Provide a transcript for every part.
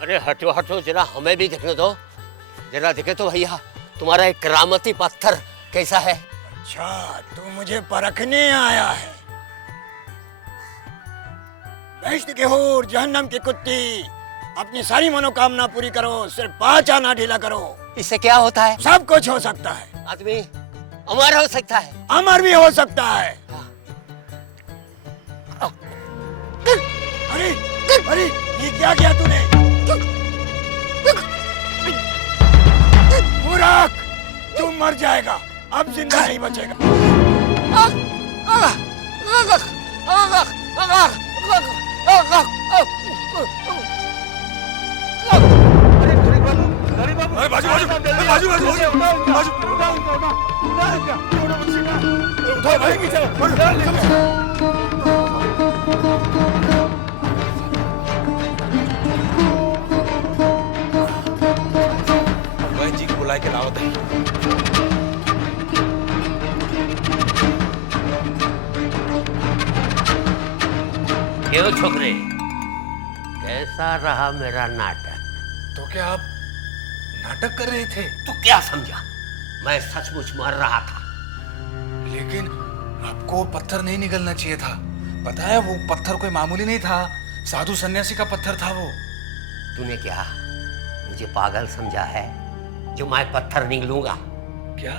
अरे हटो हटो, जरा हमें भी देखने दो। जरा देखे तो भैया, तुम्हारा एक करामती पत्थर कैसा है। अच्छा, तू मुझे परखने आया है। बेइज्जती के हूर, जहन्नम की कुत्ती, अपनी सारी मनोकामना पूरी करो, सिर्फ 5 आना ढीला करो। इससे क्या होता है? सब कुछ हो सकता है। आदमी अमर हो सकता है। अमर भी हो सकता है। अरे अरे, ये क्या किया तूने? मूर्ख, तू मर जाएगा, अब जिंदा नहीं बचेगा। बाजू बाजू बाजू बाजू बाजू उठाओ भाई। भाई जी को बुला के लाओ दे। क्यों छोकरे, कैसा रहा मेरा नाटक? तो क्या आप नाटक कर रहे थे? तू क्या समझा? मैं सचमुच मर रहा था। लेकिन आपको पत्थर नहीं निकलना चाहिए था। पता है, वो पत्थर कोई मामूली नहीं था, साधु सन्यासी का पत्थर था वो। तूने क्या मुझे पागल समझा है जो मैं पत्थर निकलूंगा? क्या?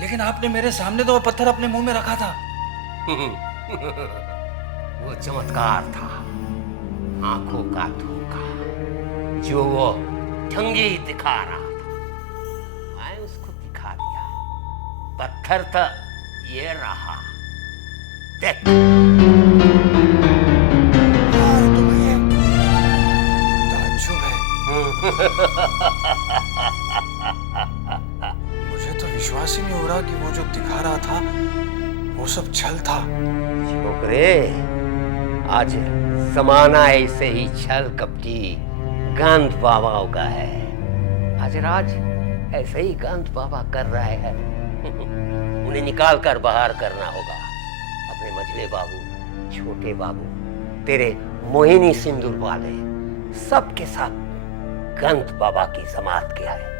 लेकिन आपने मेरे सामने तो वो पत्थर अपने मुंह में रखा था। वो चमत्कार था, आंखों का धोखा जो वो ठंगी दिखा रहा था, मैं उसको दिखा दिया। पत्थर तो ये रहा, देख। तो भैया ताज्जुब है। मुझे तो विश्वास ही नहीं हो रहा कि वो जो दिखा रहा था वो सब छल था। छोकरे, आज जमाना ऐसे ही छल कपटी गंद बाबाओं का है। आज राज ऐसे ही गंद बाबा कर रहे हैं। उन्हें निकाल कर बाहर करना होगा। अपने मझले बाबू, छोटे बाबू, तेरे मोहिनी सिंदूर वाले, सबके साथ गंद बाबा की जमात क्या है।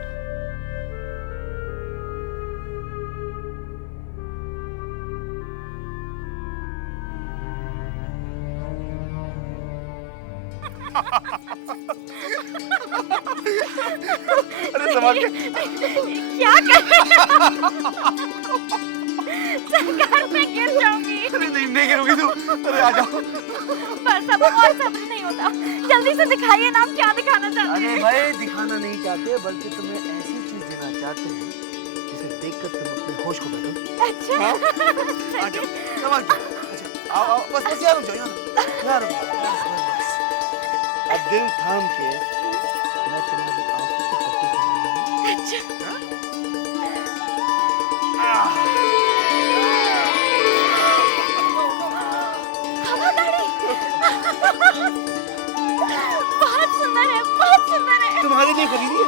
अरे संभाल के। क्या कर रहे हो? सरकार, मैं गिर जाऊंगी। अरे नहीं गिरोगी तू। अरे आ जाओ। बस अब और सब्र नहीं होता, जल्दी से दिखाइए ना, आप क्या दिखाना चाहते हैं? अरे भाई, दिखाना नहीं चाहते, बल्कि तुम्हें ऐसी चीज देना चाहते हैं जिसे देखकर तुम अपने होश को बैठो। अच्छा, आ जाओ, संभाल के। अच्छा, आओ आओ, बस यहाँ रुक जाओ, यहाँ रुक जाओ, बस। अब दिल थाम के मैं तुम्हारी आंखों की पट्टी करूंगा। अच्छा। हवादारी। बहुत सुंदर है, बहुत सुंदर है। तुम्हारे लिए खरीदी है।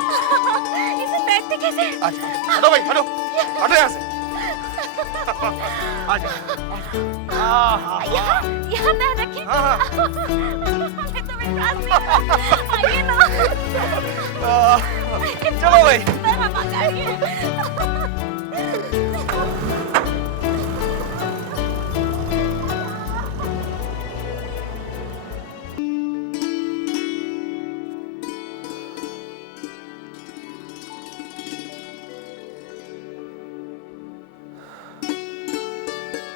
इसे बैठते कैसे? हटो भाई, हटो हटो यहाँ से। आ जाओ। यहाँ मैं रखी। हमें तो विश्वास नहीं हो। आइए ना। चलो भाई। सुंदर हवादारी है।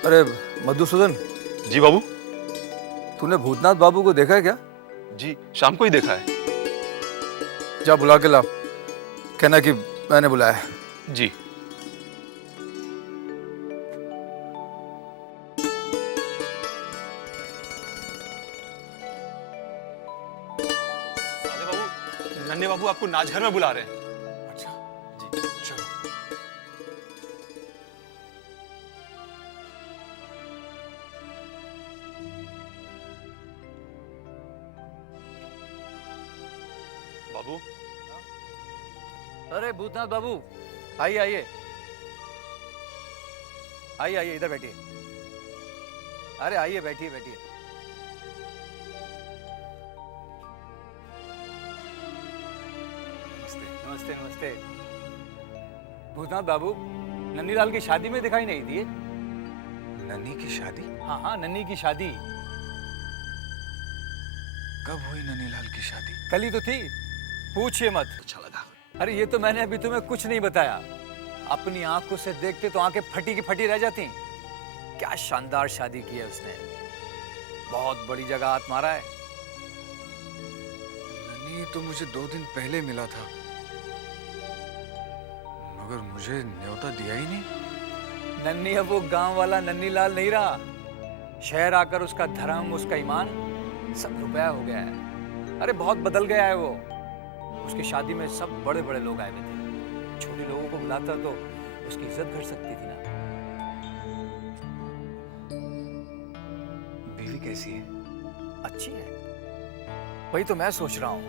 अरे मधुसूदन, जी बाबू। तूने भूतनाथ बाबू को देखा है क्या? जी शाम को ही देखा है। जा बुला के ला, कहना कि मैंने बुलाया है। जी। अरे बाबू, नन्हे बाबू आपको नाचघर में बुला रहे हैं। अच्छा जी, चलो। बाबू। अरे भूतनाथ बाबू, आइए आइए आइए आइए, इधर बैठिए। अरे आइए, बैठिए बैठिए। नमस्ते नमस्ते। भूतनाथ बाबू नन्नीलाल की शादी में दिखाई नहीं दिए। नन्ही की शादी? हाँ हाँ, नन्ही की शादी। कब हुई नन्हीलाल की शादी? कल ही तो थी, पूछिए मत। अच्छा लगा। अरे ये तो मैंने अभी तुम्हें कुछ नहीं बताया। अपनी आंखों से देखते तो आंखें फटी की फटी रह जाती। क्या शानदार शादी की है उसने, बहुत बड़ी जगह हाथ मारा है। नन्ही तो मुझे 2 दिन पहले मिला था, मगर मुझे न्योता दिया ही नहीं। नन्ही अब वो गांव वाला नन्हीलाल नहीं रहा। शहर आकर उसका धर्म, उसका ईमान सब रुपया हो गया है। अरे बहुत बदल गया है वो। उसकी शादी में सब बड़े बड़े लोग आए हुए थे। छोटे लोगों को बुलाता तो उसकी इज्जत घट सकती थी ना। बीवी कैसी है? अच्छी है। वही तो मैं सोच रहा हूँ,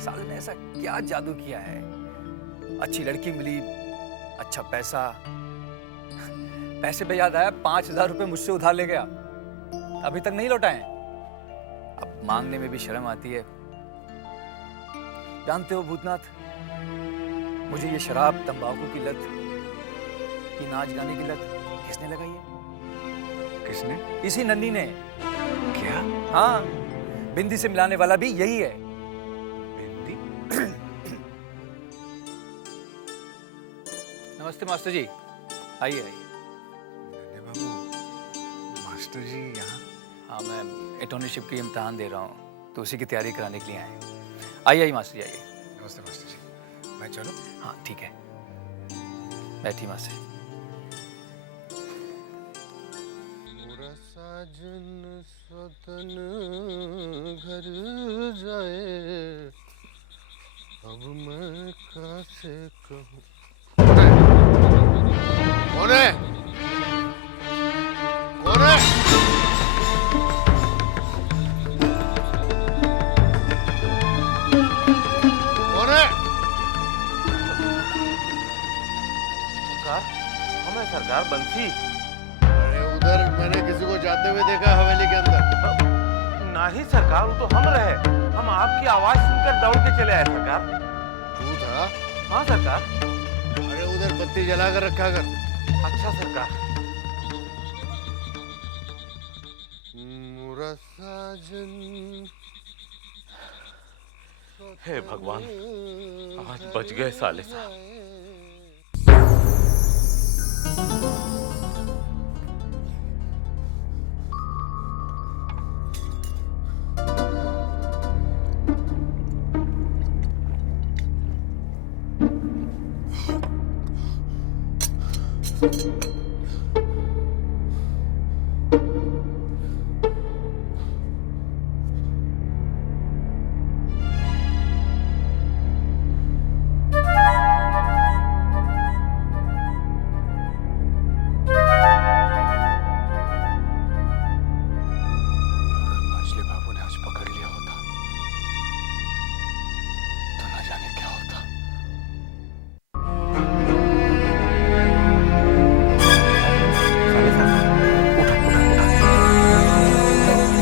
साले ने ऐसा क्या जादू किया है। अच्छी लड़की मिली, अच्छा पैसा। पैसे पे याद आया, 5,000 रुपए मुझसे उधार ले गया, अभी तक नहीं लौटाए। अब मांगने में भी शर्म आती है। जानते हो भूतनाथ, मुझे ये शराब, तंबाकू की लत, ये नाच गाने की लत किसने लगाई है? किसने? इसी नन्ही ने। क्या? हाँ, बिंदी से मिलाने वाला भी यही है। बिंदी? नमस्ते मास्टर जी, आइए आइए। नन्हे बाबू, मास्टर जी यहाँ? हाँ, मैं अटॉर्नीशिप की इम्तहान दे रहा हूँ, तो उसी की तैयारी कराने के लिए आए। आइए आइए मास्टर जी, आइए। नमस्ते मास्टर जी, मैं चलूं? हाँ ठीक है, बैठिए मास्टर जी। पूरा साजन स्वतन घर जाए, अब मैं कैसे कहूँ। कौन है? कौन है? कौन है? सरकार, हम है सरकार, बंसी। अरे उधर मैंने किसी को जाते हुए देखा हवेली के अंदर। नहीं सरकार, वो तो हम रहे। हम आपकी आवाज सुनकर दौड़ के चले आए सरकार। तू था? हाँ सरकार। अरे उधर बत्ती जला कर रखा कर। अच्छा सरकार। मुरा साजन, हे भगवान, आज बच गए साले साहब।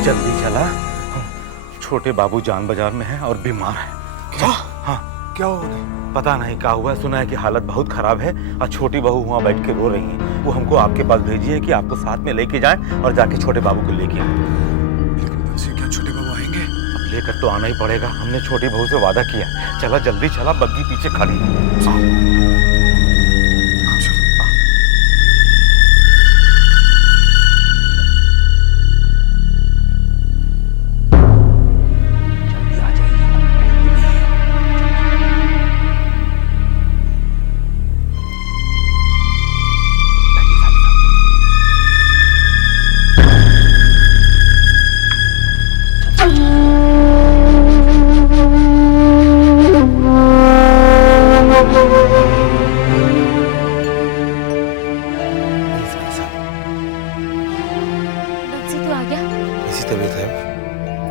जल्दी चला, छोटे बाबू जान बाजार में है और बीमार है। क्या? हाँ, क्या हो गया? पता नहीं क्या हुआ, सुना है कि हालत बहुत खराब है और छोटी बहू वहाँ बैठ के रो रही है। वो हमको आपके पास भेजी है कि आपको साथ में लेके जाएं और जाके छोटे बाबू को लेके आए। लेकिन बंसी, क्या छोटे बाबू आएंगे? अब लेकर तो आना ही पड़ेगा, हमने छोटी बहू से वादा किया। चला जल्दी चला, बग्गी पीछे खड़ी है।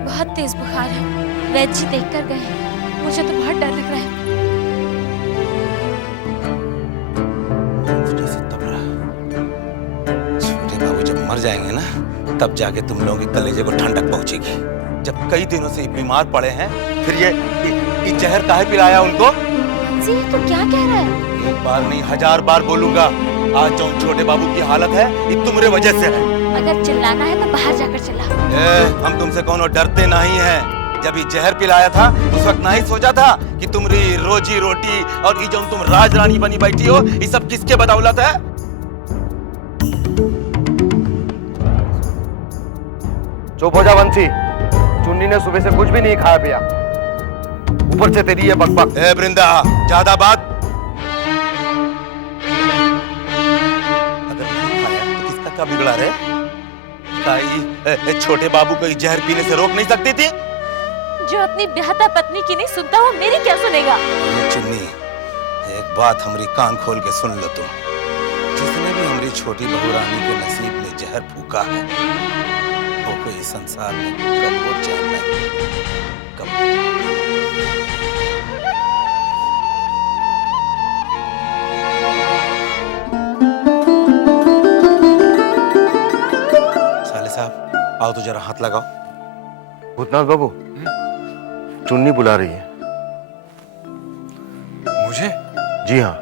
बहुत तेज बुखार है, वैद्य जी देख कर गए हैं। मुझे तो बहुत डर लग रहा है। छोटे बाबू जब मर जाएंगे ना, तब जाके तुम लोगों के कलेजे को ठंडक पहुंचेगी। जब कई दिनों से बीमार पड़े हैं, फिर ये जहर काहे पिलाया उनको? बंसी तो क्या कह रहा है? एक बार नहीं 1000 बार बोलूंगा, आज जो छोटे बाबू की हालत है ये तुम्हारे वजह से है। अगर चिल्लाना है तो बाहर जाकर चिल्ला। हम तुमसे कोनो डरते नहीं हैं। जब ये जहर पिलाया था उस वक्त नहीं सोचा था कि तुम्हारी रोजी रोटी और ये जो तुम राज रानी बनी बैठी हो ये सब किसके बदौलत है? चुप हो जा बंसी। चुन्नी ने सुबह से कुछ भी नहीं खाया पिया, ऊपर से तेरी ये बकबक। ए वृंदा, ज्यादा बात। अगर नहीं खाया तो किसका क्या बिगड़ा रे? छोटे बाबू को जहर पीने से रोक नहीं सकती थी? जो अपनी ब्याहता पत्नी की नहीं सुनता वो मेरी क्या सुनेगा? चिन्नी, एक बात हमारी कान खोल के सुन लो तुम। जिसने भी हमारी छोटी बहू रानी के नसीब में जहर फूका है वो कोई संसार में कब वो चैन नहीं, कब। साले साहब आओ तो जरा हाथ लगाओ। भूतनाथ बाबू, चुन्नी बुला रही है। मुझे? जी हाँ।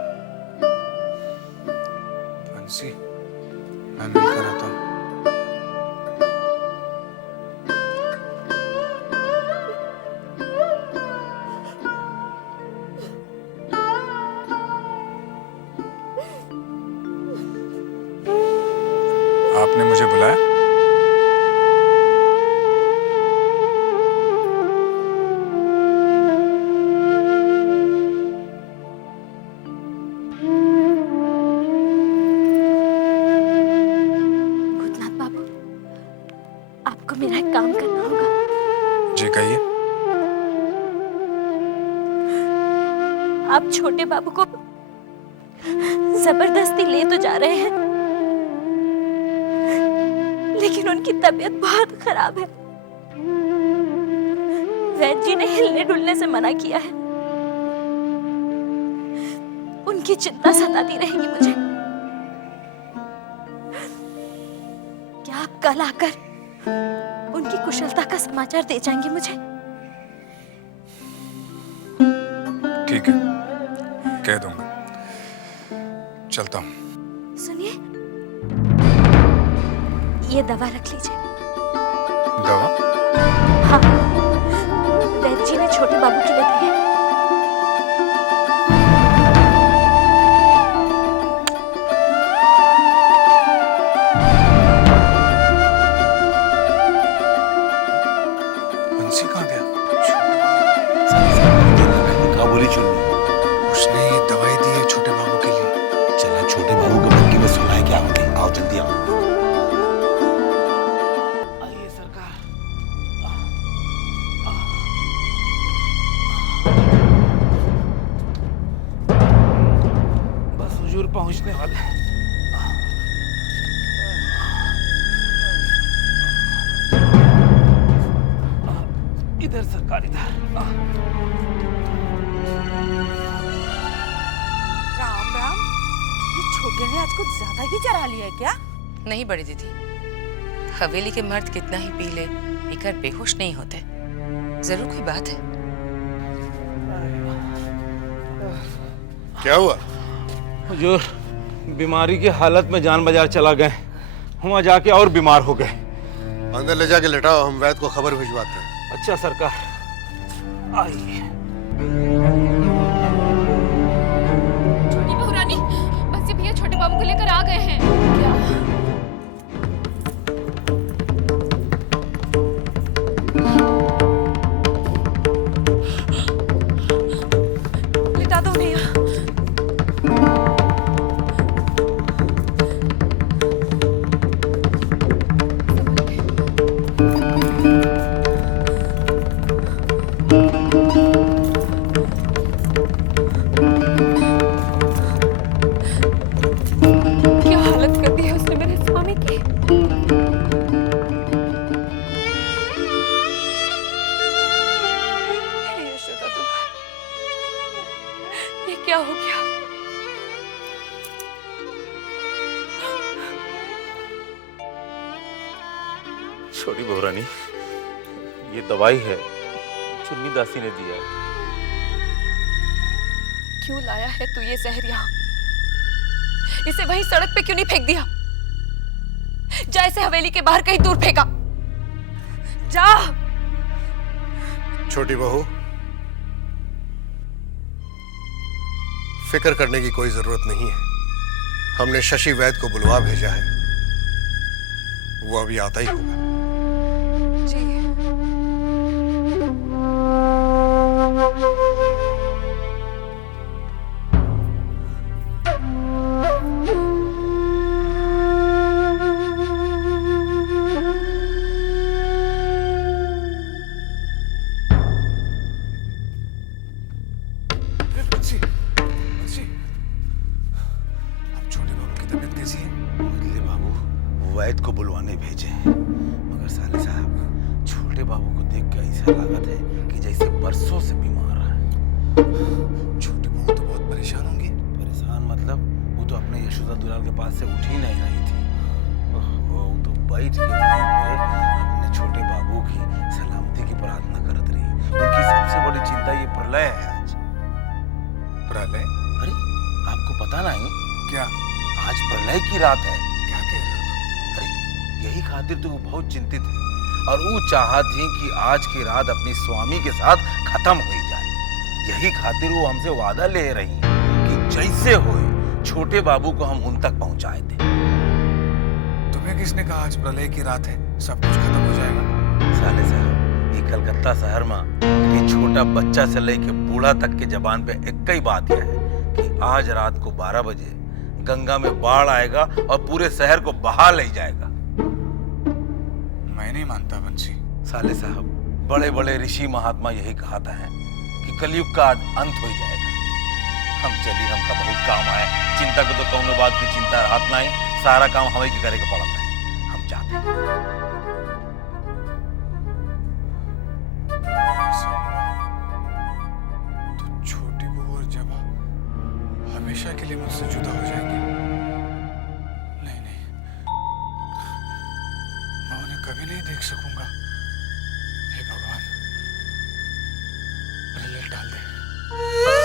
बंसी, मैं मिलकर आता हूँ। आपने मुझे बुलाया? भूतनाथ बाबू, आपको मेरा एक काम करना होगा। जी कहिए। आप छोटे बाबू को जबरदस्ती ले तो जा रहे हैं, लेकिन उनकी तबीयत बहुत खराब है। वैद्य जी ने हिलने डुलने से मना किया है। उनकी चिंता सताती रहेगी मुझे। क्या आप कल आकर उनकी कुशलता का समाचार दे जाएंगे मुझे? ठीक है, कह दूंगा। चलता हूँ। सुनिए, ये दवा रख लीजिए। दवा? हाँ, वैद्य जी ने छोटे बाबू के लिए दी है। बंसी कहाँ गया? क्या बोली चुन्नी? उसने ये दवाई दी है छोटे बाबू के लिए। चला छोटे बाबू के बच्चे में सुना है क्या होगी? आओ जल्दी आओ। आइए सरकार। बस हुजूर पहुंचने वाले हैं। इधर सरकार, इधर। राम राम, ये छोटे ने आज कुछ ज्यादा ही चरा लिया है क्या? नहीं बड़ी दीदी, हवेली के मर्द कितना ही पी ले पीकर बेहोश नहीं होते। जरूर कोई बात है। क्या हुआ? हुजूर, बीमारी की हालत में जान बाजार चला गए। वहां जाके और बीमार हो गए। अंदर ले जाके लेटाओ, हम वैद्य को खबर भिजवाते हैं। अच्छा सरकार। आइए। छोटी बहू रानी, बंसी भैया छोटे बाबू को लेकर आ गए हैं। क्या? लिटा दो भैया। क्या हालत कर दी है उसने मेरे स्वामी की। हे यशोदा दुलार, ये क्या हो गया? छोटी बहू रानी, ये दवाई है, चुन्नी दासी ने दिया है। क्यों लाया है तू ये जहर यहाँ? इसे वहीं सड़क पे क्यों नहीं फेंक दिया? जा इसे हवेली के बाहर कहीं दूर फेंका। जा। छोटी बहू, फिक्र करने की कोई जरूरत नहीं है। हमने शशि वैद्य को बुलवा भेजा है, वो अभी आता ही होगा। जी। बंसी, बंसी, अब छोटे बाबू की तबीयत कैसी है? मुरली बाबू वैद्य को बुलवाने भेजे हैं, मगर साले साहब छोटे बाबू को देख के ऐसा लागत है कि जैसे बरसों से बीमार है। छोटे बहू तो बहुत परेशान होंगी। परेशान मतलब वो तो अपने यशोदा दुलाल के पास से उठ ही नहीं रही थी। वो तो बैठ के वहीं पे अपने छोटे बाबू की सलामती की प्रार्थना करत रही। उनकी सबसे बड़ी चिंता ये प्रलय है आज। प्रलय? अरे आपको पता नहीं क्या? आज प्रलय की रात है। क्या कह रहे हो? अरे यही खातिर तो वो बहुत चिंतित है और वो चाहती कि आज की रात अपनी स्वामी के साथ खत्म हो जाए। यही खातिर वो हमसे वादा ले रही कि जैसे होए छोटे बाबू को हम उन तक पहुंचाए थे। तुम्हें किसने कहा आज प्रलय की रात है, सब कुछ खत्म हो जाएगा? साले साहब, ये कलकत्ता शहर में ये छोटा बच्चा से लेके बूढ़ा तक के जबान पे एक ही बात यह है कि आज रात को 12 बजे गंगा में बाढ़ आएगा और पूरे शहर को बहा ले जाएगा। मैं नहीं मानता बंसी। साले साहब, बड़े बड़े ऋषि महात्मा यही कहता है कि कलयुग का अंत हो जाएगा। हम चली, हमका बहुत काम आए। चिंता को तो कौनो बात की चिंता रात नहीं, सारा काम हमें के करे के पड़ता है। हम चाहते हैं तो छोटी बहू और जबा हमेशा के लिए मुझसे जुदा हो जाएंगे। नहीं नहीं, मैं उन्हें कभी नहीं देख सकूंगा। हे भगवान, प्रलय डाल दे।